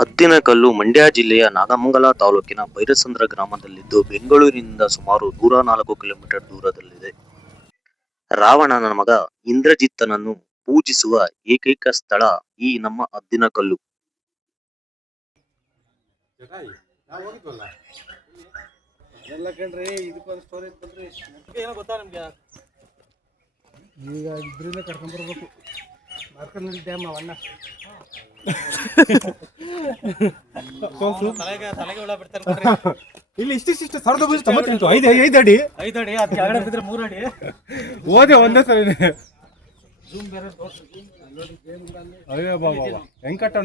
ಅದ್ದಿನಕಲ್ಲು ಮಂಡ್ಯ ಜಿಲ್ಲೆಯ ನಾಗಮಂಗಲ ತಾಲೂಕಿನ ಬೈರಸಂದ್ರ ಗ್ರಾಮದಲ್ಲಿದ್ದು ಬೆಂಗಳೂರಿನಿಂದ ಸುಮಾರು 104 ಕಿಲೋಮೀಟರ್ ದೂರದಲ್ಲಿದೆ. ರಾವಣನ ಮಗ ಇಂದ್ರಜಿತ್ತನನ್ನು ಪೂಜಿಸುವ ಏಕೈಕ ಸ್ಥಳ ಈ ನಮ್ಮ ಅದ್ದಿನಕಲ್ಲು. ಈಗ ಇದ್ರಿಂದ ಕರ್ಕೊಂಡ್ ಬರ್ಬೇಕು. ಮಾರ್ಕಂಡ್ ಡ್ಯಾಮ್ ಅವಣ್ಣ ಇಲ್ಲಿ ಇಷ್ಟಿಷ್ಟು 1998 5 ಅಡಿ 5 ಅಡಿ ಅದು ಕೆಳಗಡೆ ಬಿದ್ರೆ 3 ಅಡಿ ಓದೆ ಒಂದೇ ಸರಿ. ಅಯ್ಯೋ ಬಾಬಾ ಹೆಂಗ್ ಕಟ್ಟ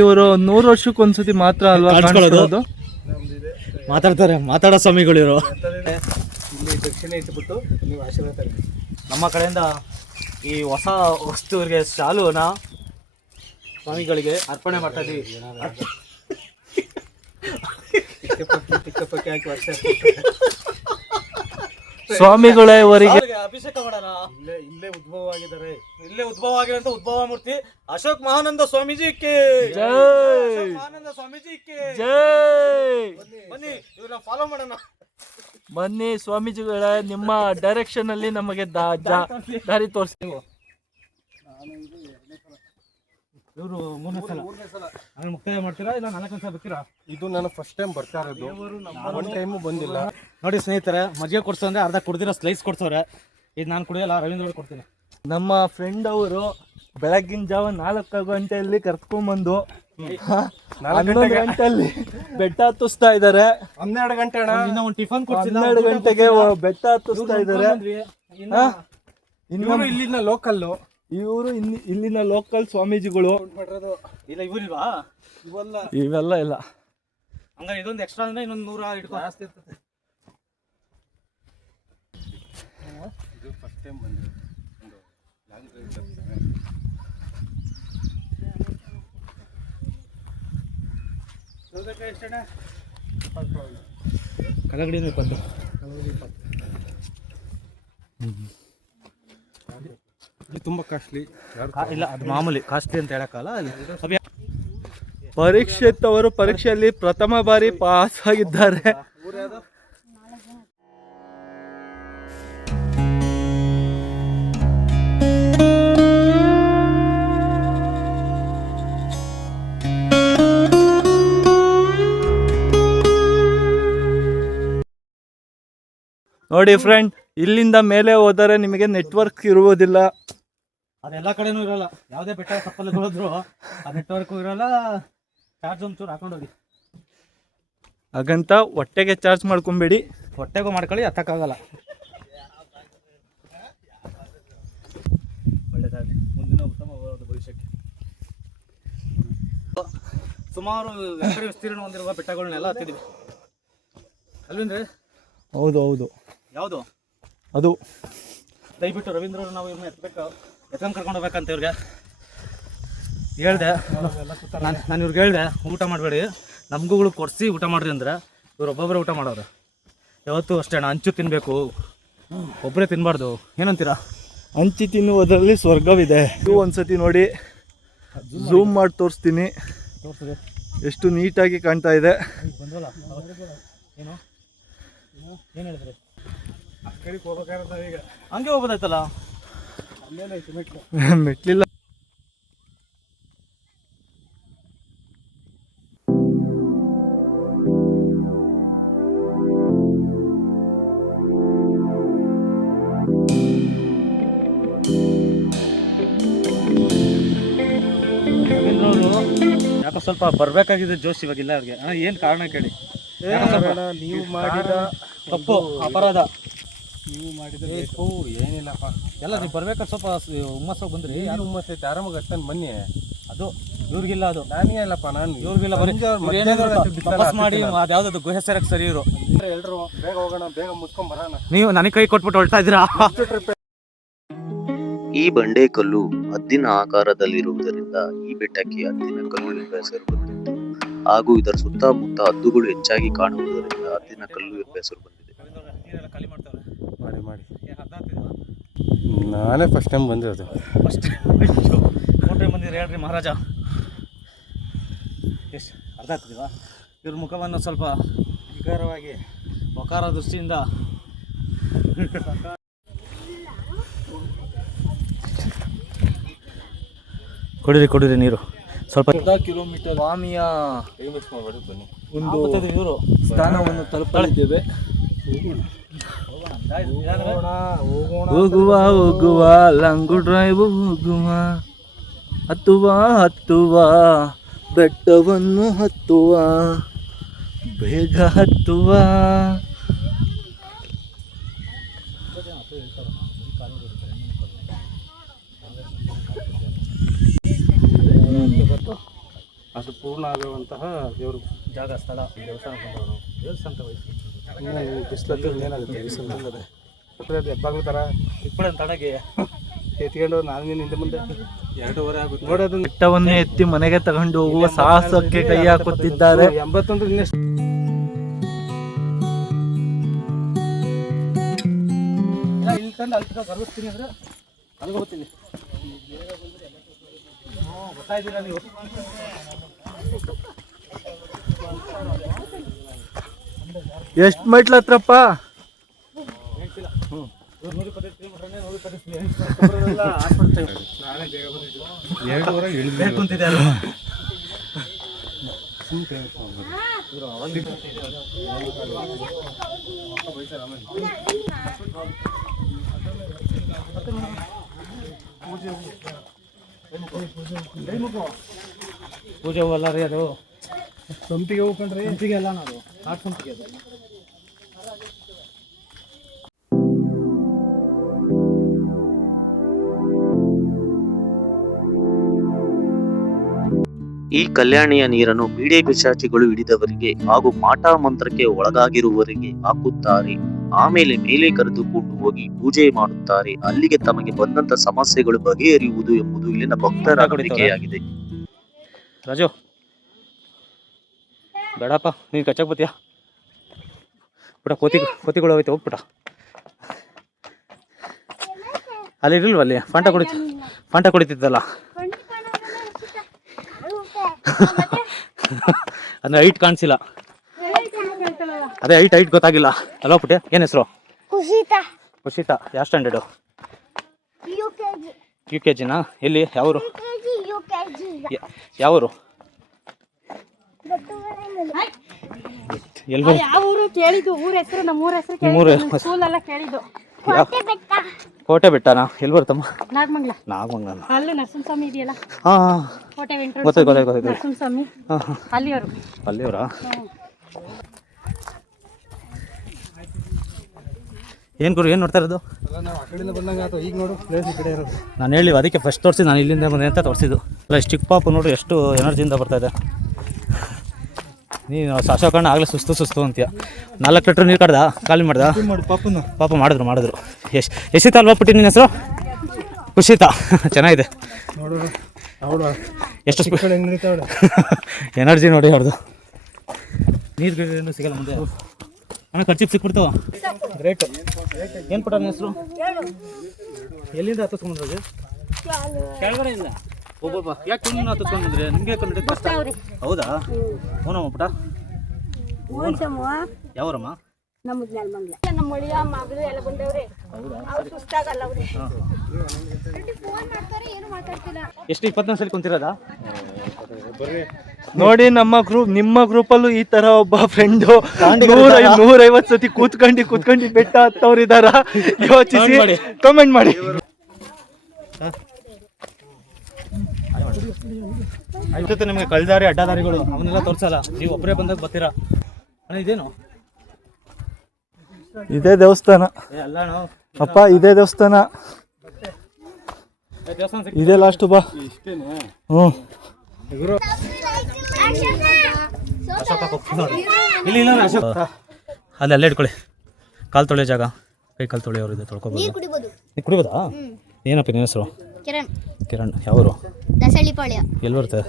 ಇವರು 100 ವರ್ಷಕ್ಕೊಂದ್ಸತಿ ಮಾತ್ರ ಅಲ್ವಾ ಕಾಣಿಸ್ಕೊಳ್ಳೋದು? ಮಾತಾಡೋ ಸ್ವಾಮಿಗಳು ಇವರು. ಇಲ್ಲಿ ದಕ್ಷಿಣೆ ಇಟ್ಬಿಟ್ಟು ನೀವು ಆಶೀರ್ವಾದ ತಗೊಳ್ಳಿ. ನಮ್ಮ ಕಡೆಯಿಂದ ಈ ಹೊಸ ವಸ್ತುವಿಗೆ ಶಾಲುವನ್ನ ಸ್ವಾಮಿಗಳಿಗೆ ಅರ್ಪಣೆ ಮಾಡ್ತಾ ಇದೀವಿ. ಟಿಕ್ಕಪಕ್ಕಿ ಹಾಕಿ ವರ್ಷ ಸ್ವಾಮಿಗಳೇ ಇವರಿಗೆ ಅಭಿಷೇಕ ಮಾಡೋಣ. ಇಲ್ಲೇ ಉದ್ಭವ ಆಗಿದ್ದಾರೆ. ಇಲ್ಲೇ ಉದ್ಭವ ಆಗಿರೋಂಥ ಉದ್ಭವ ಮೂರ್ತಿ ಅಶೋಕ್ ಮಹಾನಂದ ಸ್ವಾಮೀಜಿ ಕೆ ಜೈ. ಮಹಾನಂದ ಸ್ವಾಮೀಜಿ ಕೆ ಜೈ. ಬನ್ನಿ ಇವ್ರನ್ನ ಫಾಲೋ ಮಾಡೋಣ. ಬನ್ನಿ ಸ್ವಾಮೀಜಿಗಳ ನಿಮ್ಮ ಡೈರೆಕ್ಷನ್ ಅಲ್ಲಿ ನಮಗೆ ದಾರಿ ತೋರಿಸ್ತೀವಿ. ಇವರು 3ನೇ ಸಲ ಮುಕ್ತಾಯ ಮಾಡ್ತೀರಾ ಇಲ್ಲ 4ನೇ ಸಲ ಬರ್ತೀರಾ? ಇದು ನಾನು ಫಸ್ಟ್ ಟೈಮ್ ಬರ್ತಾ ಇರೋದು. ಒನ್ ಟೈಮು ಬಂದಿಲ್ಲ. ನೋಡಿ ಸ್ನೇಹಿತರೆ, ಮಜ್ಜಿಗೆ ಕೊಡ್ಸೋ ಅಂದ್ರೆ ಅರ್ಧ ಕುಡ್ದಿರೋ ಸ್ಲೈಸ್ ಕೊಡ್ಸೋರೆ. ಇದು ನಾನು ಕುಡಿಯಲ್ಲ, ರವೀಂದ್ರ ಕೊಡ್ತೀನಿ. ನಮ್ಮ ಫ್ರೆಂಡ್ ಅವರು ಬೆಳಗಿನ ಜಾವ 4 ಗಂಟೆಯಲ್ಲಿ ಕರ್ಕೊಂಡ್ಬಂದು 11 ಗಂಟೆಯಲ್ಲಿ ಬೆಟ್ಟ ಹತ್ತಿಸ್ತಾ ಇದ್ದಾರೆ. 12 ಗಂಟೆ ಅಣ್ಣ. ಇನ್ನೂ ಒಂದು ಟಿಫನ್ ಕೊಡ್ಸಿಲ್ಲ. 12 ಗಂಟೆಗೆ ಬೆಟ್ಟ ಹತ್ತಿಸ್ತಾ ಇದ್ದಾರೆ. ಇವರು ಇಲ್ಲಿನ ಲೋಕಲ್ಲು. ಇವರು ಇಲ್ಲಿನ ಲೋಕಲ್ ಸ್ವಾಮೀಜಿಗಳು. ಇಲ್ಲ ಇವರಿಲ್ವಾ? ಇವೆಲ್ಲ ಇಲ್ಲ. ಹಂಗಾರೆ ಇದೊಂದು ಎಕ್ಸ್ಟ್ರಾ ಅಂದ್ರೆ ಇನ್ನೊಂದು 100 ಇಟ್ಕೊ. ಜಾಸ್ತಿ ಇರ್ತದೆ. ಇದು ಫಸ್ಟ್ ಟೈಮ್ ಬಂದಿರೋದು. ಕಲಗಡಿ 20. ತುಂಬಾ ಕಾಸ್ಟ್ಲಿ. ಇಲ್ಲ ಅದು ಮಾಮೂಲಿ ಕಾಸ್ಟ್ಲಿ ಅಂತ ಹೇಳಕ್ಕಲ್ಲ. ಪರೀಕ್ಷಿತ್ ಅವರು ಪರೀಕ್ಷೆಯಲ್ಲಿ ಪ್ರಥಮ ಬಾರಿ ಪಾಸ್ ಆಗಿದ್ದಾರೆ. ನೋಡಿ ಫ್ರೆಂಡ್, ಇಲ್ಲಿಂದ ಮೇಲೆ ಹೋದರೆ ನಿಮಗೆ ನೆಟ್ವರ್ಕ್ ಇರುವುದಿಲ್ಲ. ಅದೆಲ್ಲ ಕಡೆನೂ ಇರಲ್ಲ. ಯಾವುದೇ ಬೆಟ್ಟ ತಪ್ಪಲ್ಲಿ ಹೋದ್ರು ಆ ನೆಟ್ವರ್ಕು ಇರಲ್ಲ. ಚಾರ್ಜ್ ಒಂಚೂರು ಹಾಕೊಂಡೋಗಿ. ಹಾಗಂತ ಹೊಟ್ಟೆಗೆ ಚಾರ್ಜ್ ಮಾಡ್ಕೊಬೇಡಿ. ಹೊಟ್ಟೆಗೂ ಮಾಡ್ಕೊಳ್ಳಿ, ಹತ್ತಕ್ಕಾಗಲ್ಲ. ಒಳ್ಳೆದಾಗಲಿ. ಮುಂದಿನ ಉತ್ತಮವಾದ ಭವಿಷ್ಯಕ್ಕೆ. ಸುಮಾರು ಎಕರೆ ವಿಸ್ತೀರ್ಣ ಹೊಂದಿರುವ ಬೆಟ್ಟಗಳನ್ನೆಲ್ಲ ಹತ್ತಿದ್ದೀವಿ ಅಲ್ವೇನ್ರಿ? ಹೌದು ಹೌದು. ಯಾವುದು ಅದು ದಯವಿಟ್ಟು ರವೀಂದ್ರ ನಾವು ಇವ್ರನ್ನ ಎತ್ಕೊಂಡು ಕರ್ಕೊಂಡು ಹೋಗ್ಬೇಕಂತ ಇವ್ರಿಗೆ ಹೇಳ್ದೆ. ನಾನು ಇವ್ರಿಗೆ ಹೇಳ್ದೆ, ಊಟ ಮಾಡಬೇಡಿ, ನಮಗುಗಳು ಕೊಡಿಸಿ ಊಟ ಮಾಡ್ರಿ ಅಂದ್ರೆ ಇವ್ರು ಒಬ್ಬೊಬ್ಬರೇ ಊಟ ಮಾಡೋರು. ಯಾವತ್ತೂ ಅಷ್ಟೇ ಹಂಚು ತಿನ್ನಬೇಕು, ಒಬ್ಬರೇ ತಿನ್ನಬಾರ್ದು. ಏನಂತೀರಾ? ಹಂಚಿ ತಿನ್ನುವುದರಲ್ಲಿ ಸ್ವರ್ಗವಿದೆ. ಇದು ಒಂದ್ಸತಿ ನೋಡಿ, ಝೂಮ್ ಮಾಡಿ ತೋರಿಸ್ತೀನಿ. ಎಷ್ಟು ನೀಟಾಗಿ ಕಾಣ್ತಾ ಇದೆ. ಬಂದ್ವಲ್ಲ ಏನು ಏನು ಹೇಳಿದ್ರಿ? ಈಗ ಹಂಗೆ ಹೋಗ್ಬೋದಾಯ್ತಲ್ಲ. ಮೆಟ್ಲಿಲ್ಲ. ಯಾಕೋ ಸ್ವಲ್ಪ ಬರ್ಬೇಕಾಗಿದೆ ಜೋಶ್ ಇವಾಗಿಲ್ಲ ಅವ್ರಿಗೆ. ಏನು ಕಾರಣ ಕೇಳಿ? ನೀವು ಮಾಡಿದ ತಪ್ಪು, ಅಪರಾಧ. ನೀವು ಮಾಡಿದ ಏನಿಲ್ಲಪ್ಪ. ಎಲ್ಲ ನೀವು ಬರ್ಬೇಕಾದ್ರೆ ಸ್ವಲ್ಪ ಹುಮ್ಮಸ್ಸಾಗಿ ಬಂದ್ರಿ. ಯಾರು ಹುಮ್ಮಸ್ಸೈತೆ? ಆರಾಮಾಗಿ ಅಷ್ಟೊಂದು ಬನ್ನಿ. ಅದು ಇವ್ರಿಗಿಲ್ಲ, ಅದು ನಾನೇ ಅಲ್ಲಪ್ಪ. ನಾನು ಇವ್ರಿಗಿಲ್ಲ. ತಪಸ್ ಮಾಡಿ ಅದ್ಯಾವ್ದು ಗುಹೆ ಸೇರಕ್ಕೆ ಸರಿ ಇವರು. ಎಲ್ರು ಬೇಗ ಹೋಗೋಣ, ಬೇಗ ಮುಚ್ಕೊಂಡ್ ಬರೋಣ. ನೀವು ನನಗೆ ಕೈ ಕೊಟ್ಬಿಟ್ಟು ಹೊರಡ್ತಾ ಇದ್ದೀರಾ? ಈ ಬಂಡೆಕಲ್ಲು ಹದ್ದಿನ ಆಕಾರದಲ್ಲಿರುವುದರಿಂದ ಈ ಬೆಟ್ಟಕ್ಕೆ ಹದ್ದಿನಕಲ್ಲು ಎಂಬ ಹೆಸರು ಬಂದಿತ್ತು. ಹಾಗೂ ಇದರ ಸುತ್ತಮುತ್ತ ಹದ್ದುಗಳು ಹೆಚ್ಚಾಗಿ ಕಾಣುವುದರಿಂದ ಹದ್ದಿನಕಲ್ಲು ಎಂಬ ಹೆಸರು ಬಂದಿದೆ. ಮಾಡಿ ನಾನೇ ಫಸ್ಟ್ ಟೈಮ್ ಬಂದಿರೋದು. ಫಸ್ಟ್ ಫೋಟೋ ಬಂದಿರಿ ಹೇಳ್ರಿ ಮಹಾರಾಜ. ಎಷ್ಟು ಅರ್ಥ ಆಗ್ತದಿವಾ? ಇವ್ರ ಮುಖವನ್ನು ಸ್ವಲ್ಪ ವಿಕಾರವಾಗಿ ವಕಾರ ದೃಷ್ಟಿಯಿಂದ ಕುಡೀರಿ ನೀರು ಸ್ವಲ್ಪ. ಕಿಲೋಮೀಟರ್ ಸ್ವಾಮಿಯ ಒಂದು ಇವರು ಸ್ಥಾನವನ್ನು ತಲುಪಲಿದ್ದೇವೆ. ಹೋಗುವ ಲಂಗು ಡ್ರೈವ್ ಹೋಗುವ, ಹತ್ತುವ ಬೆಟ್ಟವನ್ನು ಹತ್ತುವ, ಬೇಗ ಹತ್ತುವ. ಅದು ಪೂರ್ಣ ಆಗುವಂತಹ ದೇವರು ಜಾಗ ಸ್ಥಳ ದೇವಸ್ಥಾನ ಬಂದವರು ದೇವಸ್ಥಾನ ವಯಸ್ಸು ಬಿಸಿಲತ್ತು ಏನಾಗುತ್ತೆ ಬಿಸಿಲಲ್ಲದೆ ಹೆಬ್ಬಾಗ್ಲು ಥರ ಇಪ್ಪಳೆ ತಡಗೆ ಎತ್ಕೊಂಡು ನಾನು ಹಿಂದೆ ಮುಂದೆ 2:30 ಆಗುತ್ತೆ ನೋಡೋದು. ಬೆಟ್ಟವನ್ನೇ ಎತ್ತಿ ಮನೆಗೆ ತಗೊಂಡು ಹೋಗುವ ಸಾಹಸಕ್ಕೆ ಕೈ ಹಾಕುತ್ತಿದ್ದಾರೆ. 81 ಇನ್ನೆಷ್ಟು ಇಲ್ಲಿ ಕಂಡು ಅಲ್ಲಿ ಗರ್ವಿಸ್ತೀನಿ ಅಂದರೆ ಅಲ್ಲಿಗೆ ಹೋಗ್ತೀನಿ. ಗೊತ್ತಾಯ್ತೀರಾ ನೀವು? ಎಷ್ಟು ಮೆಟ್ಲು ಹತ್ರಪ್ಪ? 125 ಕಿಲೋಮೀಟರ್ 2:30 ಇಳಿದು ಕುಂತಿದೆ ಅಲ್ವಾ? ಪೂಜೆ ಹೂವಲ್ಲ ರೀ ಅದು, ಸಂಪಿಗೆ ಹೋಗ್ಕೊಂಡ್ರಿ. ಸಂಪಿಗೆ ಅಲ್ಲ ನಾವು ನಾಟ್ ಸಂಪಿಗೆ ಅದು. ಈ ಕಲ್ಯಾಣಿಯ ನೀರನ್ನು ಬೀಡೆ ಪಿಶಾಚಿಗಳು ಹಿಡಿದವರಿಗೆ ಹಾಗೂ ಮಾಟ ಮಂತ್ರಕ್ಕೆ ಒಳಗಾಗಿರುವವರಿಗೆ ಹಾಕುತ್ತಾರೆ. ಆಮೇಲೆ ಮೇಲೆ ಕರೆದುಕೊಂಡು ಹೋಗಿ ಪೂಜೆ ಮಾಡುತ್ತಾರೆ. ಅಲ್ಲಿಗೆ ತಮಗೆ ಬಂದಂತ ಸಮಸ್ಯೆಗಳು ಬಗೆಹರಿಯುವುದು ಎಂಬುದು ಇಲ್ಲಿನ ಭಕ್ತರ ನಂಬಿಕೆಯಾಗಿದೆ. ರಾಜು ಬೇಡಪ್ಪ, ನೀನು ಕಚ್ಚಕ್ ಬತ್ತೀಯ ಬಿಡ. ಕೋತಿಗಳು ಹೋಯ್ತು, ಹೋಗ್ಬಿಟ. ಅಲ್ಲಿ ಇರಲ್ವ? ಅಲ್ಲಿ ಫಾಂಟ ಕುಡಿತಿದ್ದಲ್ಲ ಅಂದ್ರೆ ಹೈಟ್ ಕಾಣಿಸಿಲ್ಲ. ಅದೇ ಹೈಟ್ ಗೊತ್ತಾಗಿಲ್ಲ ಅಲ್ವಾ ಪುಟ್ಟ? ಏನು ಹೆಸರು? ಖುಷಿತಾ. ಯಾವ ಸ್ಟ್ಯಾಂಡರ್ಡು? UKG-ನಾ? ಎಲ್ಲಿ? ಯಾವರು? ಯಾವರು? ಎಲ್ಲಿ? ಯಾವ ಊರು ಕೇಳಿದ್ದು? ಊರ ಹೆಸರು ನಮ್ಮ ಊರ ಹೆಸರು ಕೇಳಿದ್ದು, ಸ್ಕೂಲ್ ಎಲ್ಲ ಕೇಳಿದ್ದು. ಕೋಟೆ ಬೆಟ್ಟನಾ? ಎಲ್ಲಿ ಬರ್ತಮ್ಮ? ನಾಗಮಂಗಲ. ಅಲ್ಲಿ ನರಸಿಂಹಸ್ವಾಮಿ ಇದೆಯಲ್ಲ, ಹಾಂ ಕೋಟೆ ಗೊತ್ತಾಯ್ತು. ನರಸಿಂಹಸ್ವಾಮಿ ಅಲ್ಲಿಯವರು. ಅಲ್ಲಿಯವರಾ? ಏನು ಗುರು, ಏನು ನೋಡ್ತಾ ಇರೋದು? ನಾವು ಆ ಕಡೆಯಿಂದ ಬಂದಂಗ ಆಯ್ತು. ಈಗ ನೋಡು ಪ್ಲೇಸ್ ಈ ಕಡೆ ಇರೋದು. ನಾನು ಹೇಳಿ ಅದಕ್ಕೆ ಫಸ್ಟ್ ತೋರಿಸಿ, ನಾನು ಇಲ್ಲಿಂದ ಬಂದೆ ಅಂತ ತೋರಿಸಿದ್ದು. ಅಲ್ಲ ಇಷ್ಟು ಚಿಕ್ಕ ಪಾಪು ನೋಡ್ರಿ ಎಷ್ಟು ಎನರ್ಜಿಯಿಂದ ಬರ್ತಾಯಿದೆ. ನೀನು ಶಾಸಕಣ್ಣ ಆಗಲೇ ಸುಸ್ತು ಅಂತೀಯ. 4 ಲೀಟ್ರ್ ನೀರು ಕಡ್ದ ಖಾಲಿ ಮಾಡ್ದ ಪಾಪ. ಮಾಡಿದ್ರು ಎಷ್ಟಿತ್ತ ಅಲ್ವಾ ಪುಟ್ಟಿ ನಿನ್ನ ಹೆಸರು? ಖುಷಿತಾ. ಚೆನ್ನಾಗಿದೆ ನೋಡು ಅವಳು ಎಷ್ಟು ಕಡೆ ಹೆಂಗೆ ನಡೀತಾವಳೆ. ಎನರ್ಜಿ ನೋಡಿ ಅವ್ರದ್ದು. ನೀರು ಗಿಡ ಸಿಗಲ್ಲ ಮುಂದೆ. ಅಣ್ಣ ಖರ್ಚಿಗೆ ಸಿಕ್ಬಿಡ್ತಾವ. ಗ್ರೇಟ್. ಏನು ಪುಟ್ಟ ನನ್ನ ಹೆಸರು? ಎಲ್ಲಿಂದ ಹತ್ತಿಸ್ಕೊಂಡ್ಬಂದ್ರಿ? ಕೆಳಗಡೆಯಿಂದ. ಒಬ್ಬೊಬ್ಬ ಯಾಕೆ ನೀವು ಹತ್ತಿಸ್ಕೊಂಡ್ಬಂದ್ರಿ? ನಿಮಗೆ ಕಷ್ಟ? ಹೌದಾ? ಓನಮ್ಮ ಪುಟ್ಟ? ಯಾವರಮ್ಮ? ನಮ್ಮ ಒಳಿಯ ಮಗಳು ಎಲ್ಲ ಬಂದವ್ರೆ. ಅವ್ರು ಸುಸ್ತಾಗಲ್ಲ ಅವ್ರೆ. ಎಷ್ಟು 24 ಸಲ ಕುಂತಿರೋದಾ? ನೋಡಿ ನಿಮ್ಮ ಗ್ರೂಪಲ್ಲೂ ಈ ತರ ಒಬ್ಬ ಫ್ರೆಂಡು 150 ಸತಿ ಕೂತ್ಕೊಂಡು ಬೆಟ್ಟ ಹತ್ತವ್ರು ಇದಾರ. ಯೋಚಿಸಿ ಕಮೆಂಟ್ ಮಾಡಿ. ಆಯ್ತು, ನಿಮಗೆ ಕಳ್ದಾರಿ ಅಡ್ಡದಾರಿಗಳು ಅವನ್ನೆಲ್ಲ ತೋರಿಸಲ್ಲ. ನೀವು ಒಬ್ಬರೇ ಬಂದಾಗ ಬರ್ತೀರಾ. ಅಣ್ಣ ಇದೇನು? ಇದೇ ದೇವಸ್ಥಾನ ಅಲ್ಲ ನಾವು ಅಪ್ಪ, ಇದೇ ದೇವಸ್ಥಾನ. ಇದೇ ಲಾಸ್ಟ್ ಬಾ. ಇಲ್ಲಿ ಅಲ್ಲೇ ಇಟ್ಕೊಳ್ಳಿ. ಕಾಲು ತೊಳೆಯೋ ಜಾಗ, ಕೈ ಕಾಲು ತೊಳೆಯೋರು ಇದೆ, ತೊಳ್ಕೊಬೋದು. ನೀವು ಕುಡಿಬೋದಾ? ಏನಪ್ಪ ನಿನ್ನ ಹೆಸರು? ಕಿರಣ್. ಯಾವರು? ದಸಳ್ಳಿಪಾಳ್ಯ. ಎಲ್ಲಿ ಬರುತ್ತೆ?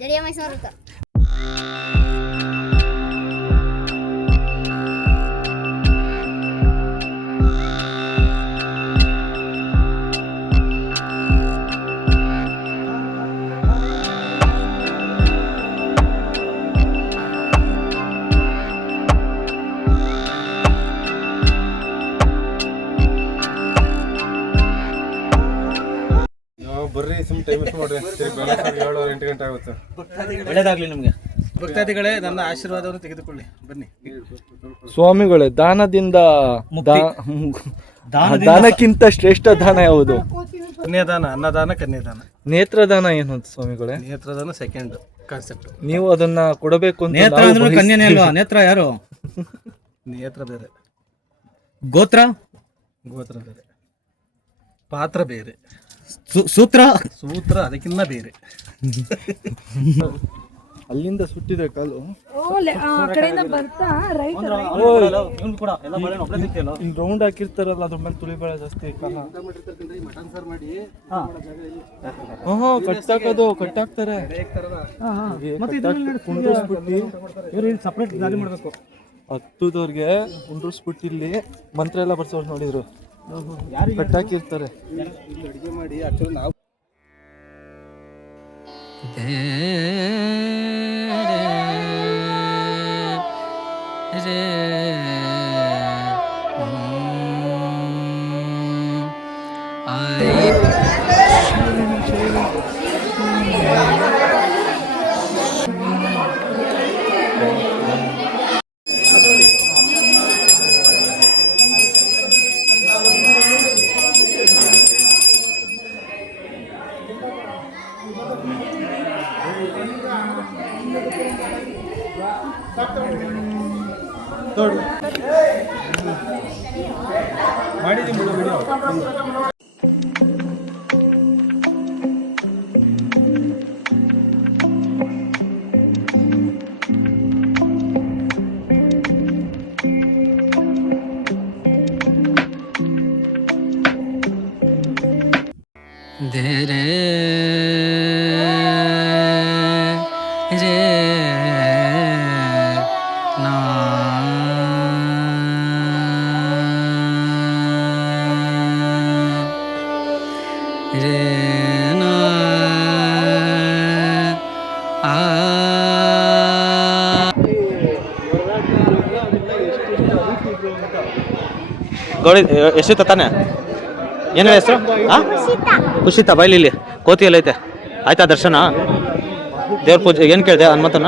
ಜಡಿಯ ಮೈಸೂರು. ಬರ್ರಿ ಸುಮ್ ಟೈಮ್ ವೇಸ್ಟ್ ಮಾಡ್ರಿ. ಬೆಳಗ್ಗೆ 7-8 ಗಂಟೆ ಆಗುತ್ತೆ. ಒಳ್ಳೇದಾಗ್ಲಿ ನಿಮಗೆ. ಭಕ್ತಾದಿಗಳೇ, ನನ್ನ ಆಶೀರ್ವಾದವನ್ನು ತೆಗೆದುಕೊಳ್ಳಿ, ಬನ್ನಿ. ಸ್ವಾಮಿಗಳೇ, ದಾನದಿಂದ ದಾನಕ್ಕಿಂತ ಶ್ರೇಷ್ಠ ದಾನ ಯಾವುದು? ಕನ್ಯಾದಾನ, ಅನ್ನದಾನ, ಕನ್ಯಾದಾನ. ನೇತ್ರದಾನ ಏನು ಅಂತ ಸ್ವಾಮಿಗಳೇ? ನೇತ್ರದಾನ ಸೆಕೆಂಡ್ ಕಾನ್ಸೆಪ್ಟ್. ನೀವು ಅದನ್ನ ಕೊಡಬೇಕು ಅಂತ ನೇತ್ರ ನಾವು ಅಂದ್ರೆ ಕನ್ಯನೇ ಅಲ್ವಾ? ನೇತ್ರ ಯಾರು? ನೇತ್ರ ಬೇರೆ, ಗೋತ್ರ ಗೋತ್ರ ಬೇರೆ, ಪಾತ್ರ ಬೇರೆ, ಸೂತ್ರ ಸೂತ್ರ ಅದಕ್ಕಿಂತ ಬೇರೆ. ಅಲ್ಲಿಂದ ಸುಟ್ಟಿದೆ ಕಾಲು. ಆ ಕಡೆಯಿಂದ ಬರ್ತಾ ರೈಟ್ ಇಲ್ಲಿ ರೌಂಡ್ ಹಾಕಿರ್ತಾರಲ್ಲ, ಅದ್ರ ಮೇಲೆ ತುಳಿಬೇಡ ಜಾಸ್ತಿ ಕಾಲ. ಕಟ್ಟಾಕ್ತಾರೆ. ಸಪ್ರೇಟ್ ಗಾಡಿ ಮಾಡಬೇಕು. ಹತ್ತುದವ್ರಿಗೆ ಕುಂಡ್ರಿಸ್ಬಿಟ್ಟು ಇಲ್ಲಿ ಮಂತ್ರ ಎಲ್ಲ ಬರ್ಸೋರು ನೋಡಿದ್ರು, ಕಟ್ಟಾಕಿರ್ತಾರೆ. ಅಡುಗೆ ಮಾಡಿ ಆಕ್ಚುಲಿ ನಾವು ಗೌರಿ ಎಷ್ಟಿತ್ತ ತಾನೆ? ಏನ ಹೆಸರು? ಖುಷಿತಾ. ಬೈಲಿ ಇಲ್ಲಿ ಕೋತಿ ಎಲ್ಲ ಐತೆ. ಆಯ್ತಾ ದರ್ಶನ? ದೇವ್ರ ಪೂಜೆ ಏನು ಕೇಳಿದೆ ಹನುಮಂತನ?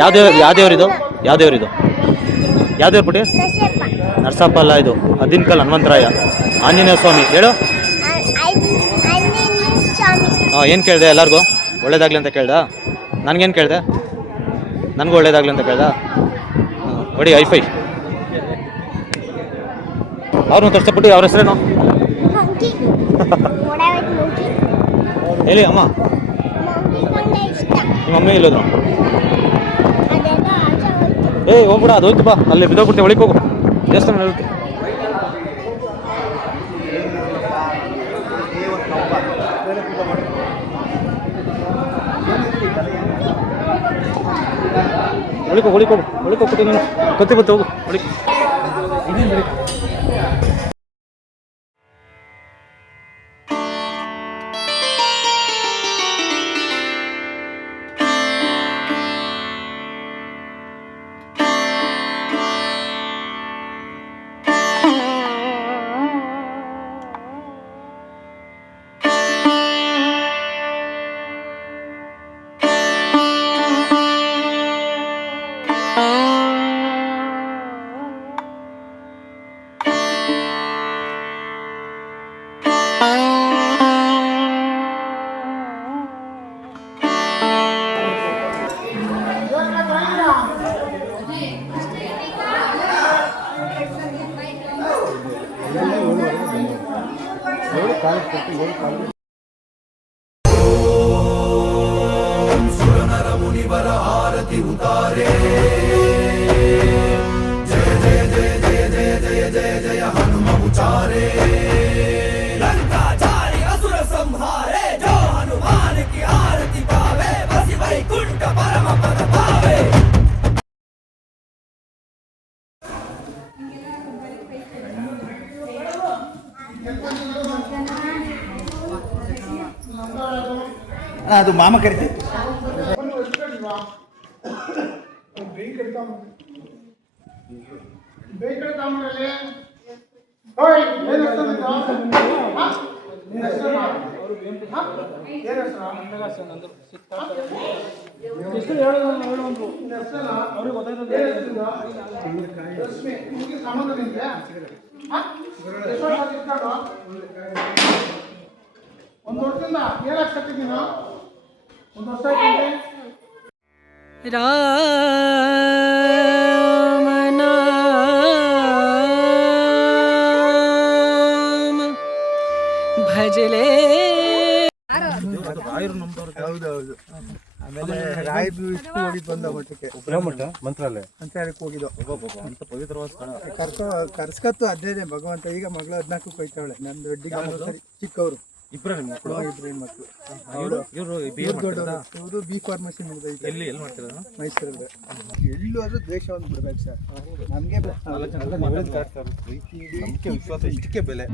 ಯಾವ ದೇವ್ರಿದು? ಯಾವ ದೇವ್ರ ಪುಟಿ? ನರಸಪ್ಪ ಅಲ್ಲ, ಇದು ಅದಿನ್ಕಲ್ ಹನುಮಂತರಾಯ, ಆಂಜನೇಯ ಸ್ವಾಮಿ. ಹೇಳು. ಹಾಂ, ಏನು ಕೇಳಿದೆ? ಎಲ್ಲರಿಗೂ ಒಳ್ಳೇದಾಗ್ಲಿ ಅಂತ ಕೇಳ್ದ? ನನಗೇನು ಕೇಳಿದೆ? ನನಗೂ ಒಳ್ಳೇದಾಗ್ಲಿ ಅಂತ ಕೇಳ್ದ? ಹೊಡಿ ಐಫೈ. ಅವ್ರನ್ನ ತೋರಿಸ್ಬಿಟ್ಟು ಅವ್ರ ಹೆಸರೇನು ಹೇಳಿ ಅಮ್ಮ. ನಿಮ್ಮ ಅಮ್ಮ ಇಲ್ಲೋದ್ರು? ಹೋಗ್ಬಿಡ, ಅದು ಹೋಯ್ತು ಬಾ, ಅಲ್ಲಿ ಬಿದ್ದೋಗ್ಬಿಟ್ಟೆ, ಒಳಗೆ ಹೋಗು, ದೇವಸ್ಥಾನ ಹೇಳುತ್ತೆ. ಒಳಿಕೋಗ್ಬಿಟ್ಟು ನೀನು ಕತ್ತಿ ಬತ್ತು, ಹೋಗು ಒಳಿಕೆ. ಮುನಿವರ ಆರತಿ ಉತಾರೆ. ಜಯ ಜಯ ಜಯ ಜಯ ಜಯ ಜಯ ಜಯ ಜಯ ಹನುಮ ಉಚಾರೆ. ಲಂಕಾಚಾರಿ ಅಸುರ ಸಂಹಾರೆ, ಜೋ ಹನುಮಾನ್ की आरती पावे, बसी वैकुंठ परम पद पावे. ಅದು ಮಾಮ ಕರಿತೀವಿ. ಬೇಕಡೆ ಒಂದು ವರ್ಷದಿಂದ ಏನಾಗಿ ಕಟ್ಟಿದ್ದೀನೋ ಒಂದು ವರ್ಷ ಆಯ್ತು ಭಜಲೆ ಹೌದೌದು. ಆಮೇಲೆ ರಾಯರು ಇಷ್ಟು ಹೋಗಿದ್ದು ಬಂದ ಮಠಕ್ಕೆ ಮಂತ್ರಾಲಯ ಅಂತ ಹೇಳಕ್ ಹೋಗಿದ್ದು. ಅಂತ ಪವಿತ್ರವಾದ ಸ್ಥಳ. ಕರ್ಸ್ಕತ್ತು ಅದೇನೆ ಭಗವಂತ. ಈಗ ಮಗಳು 14 ಹೋಯ್ತಾವಳೆ. ನಮ್ ದೊಡ್ಡಿಗೆ ಚಿಕ್ಕವರು ಇಬ್ಬರೇ ನಿಮ್ಮ ಮಕ್ಕಳು? ಇಬ್ರು ಹೆಣ್ಮಕ್ಳು. ಇವರು ಇವರು ಬಿ ಫಾರ್ಮಸಿ ಮುಗ್ದೈತೆ. ಎಲ್ಲಿ ಮಾಡ್ತಿರೋದು? ಮೈಸೂರಲ್ಲಿ. ಎಲ್ಲೂ ಅದು ದ್ವೇಷವನ್ನು ಬಿಡ್ಬೇಕು ಸರ್. ನಮ್ಗೆ ವಿಶ್ವಾಸ ಇಷ್ಟಕ್ಕೆ ಬೆಲೆ.